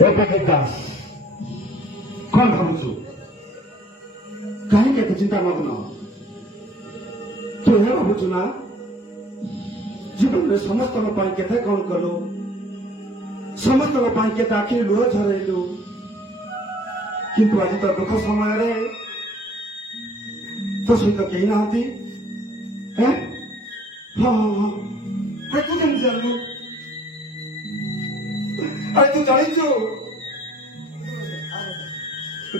एडवोकेट दास कौन भावुଛୁ କାହିଁକି ଏତେ ଚିନ୍ତାମଗ୍ନ ତୁ ଏହା ଭାବୁଛୁ ନା ଜୀବନରେ ସମସ୍ତଙ୍କ ପାଇଁ କେତେ କଣ କଲୁ ସମସ୍ତଙ୍କ ପାଇଁ କେତେ ଆଖିରେ ଲୁହ ଝରେଇଲୁ କିନ୍ତୁ ଆଜି ତ ଦୁଃଖ ସମୟରେ ତୋ ସହିତ କେହି ନାହାନ୍ତି ହଁ ହଁ ହଁ ତୁ କେମିତି ଜାଣିଲୁ ତୁ ଜାଣିଛୁ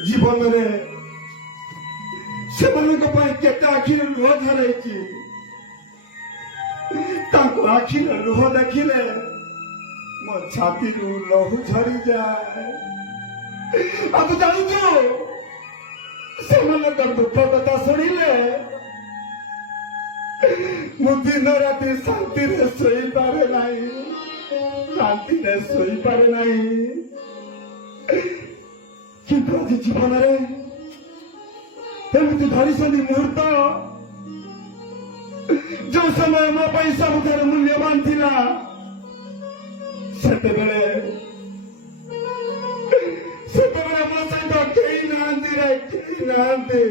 ଜୀବନରେ ସେମାନଙ୍କ ପାଇଁ କେତେ ଆଖିରେ ଲୁହ ଝରେଇଛି ତାଙ୍କ ଆଖିରେ ଲୁହ ଦେଖିଲେ ମୋ ଛାତିରୁ ଲହୁ ଝରିଯାଏ ଆଉ ତୁ ଜାଣିଛୁ ସେମାନଙ୍କ ଦୁଃଖ କଥା ଶୁଣିଲେ ମୁଁ ଦିନ ରାତି ଶାନ୍ତିରେ ଶୋଇପାରେ ନାହିଁ ଶାନ୍ତିରେ ଶୋଇପାରେ ନାହିଁ କିନ୍ତୁ ଆଜି ଜୀବନରେ ଏମିତି ଧରିଛନ୍ତି ମୁହୂର୍ତ୍ତ ଯୋଉ ସମୟ ମୋ ପାଇଁ ସବୁଠାରୁ ମୂଲ୍ୟବାନ ଥିଲା ସେତେବେଳେ ମୋ ସହିତ କେହି ନାହାନ୍ତି ରେ କେହି ନାହାନ୍ତି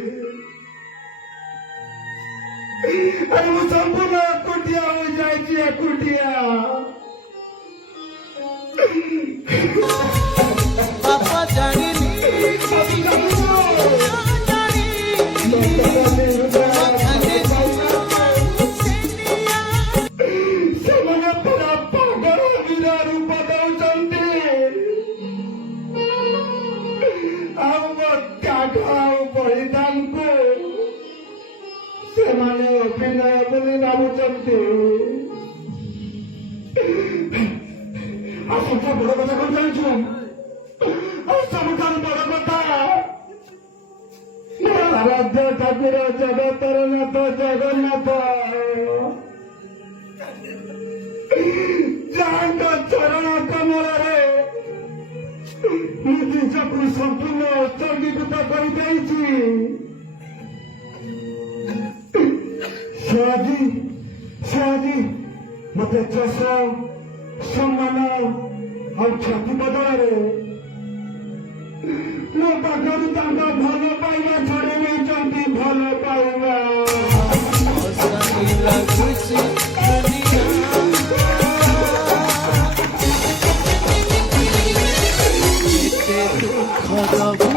ଆରେ ମୁଁ ସମ୍ପୂର୍ଣ୍ଣ ଏକୁଟିଆ ହୋଇଯାଇଛି ଏକୁଟିଆ ବାପା ଜାଣିନି ସେମାନେ ପୁରା ପାଗଳ ବୀର ରୂପ ଦେଉଛନ୍ତି ଆଉ ମୋ କାଠ ଆଉ ବଳିଦାନକୁ ସେମାନେ ଅଭିନୟ ବୋଲି ଭାବୁଛନ୍ତି ଆଉ ସବୁଠୁ ବଡ କଥା କଣ ଜାଣିଛୁ ଆଉ ସବୁଠାରୁ ବଡ କଥା ଆରାଧ୍ୟ ଠାକୁର ଜଗତର ନାଥ ଜଗନ୍ନାଥ ଯାହାଙ୍କ ଚରଣ କମଳରେ ମୁଁ ନିଜକୁ ସମ୍ପୂର୍ଣ୍ଣ ଉତ୍ସର୍ଗୀକୃତ କରିଦେଇଛି ସେ ଆଜି ମତେ ଯଶ ସମ୍ମାନ ଆଉ ଖ୍ୟାତି ବଦଳରେ ମୋ ପାଖରୁ ତାଙ୍କ ଭଲ ପାଇବା ଛଡେଇ ନେଇଛନ୍ତି ଭଲ ପାଇବା ଲାଗୁଛି ଦୁଃଖ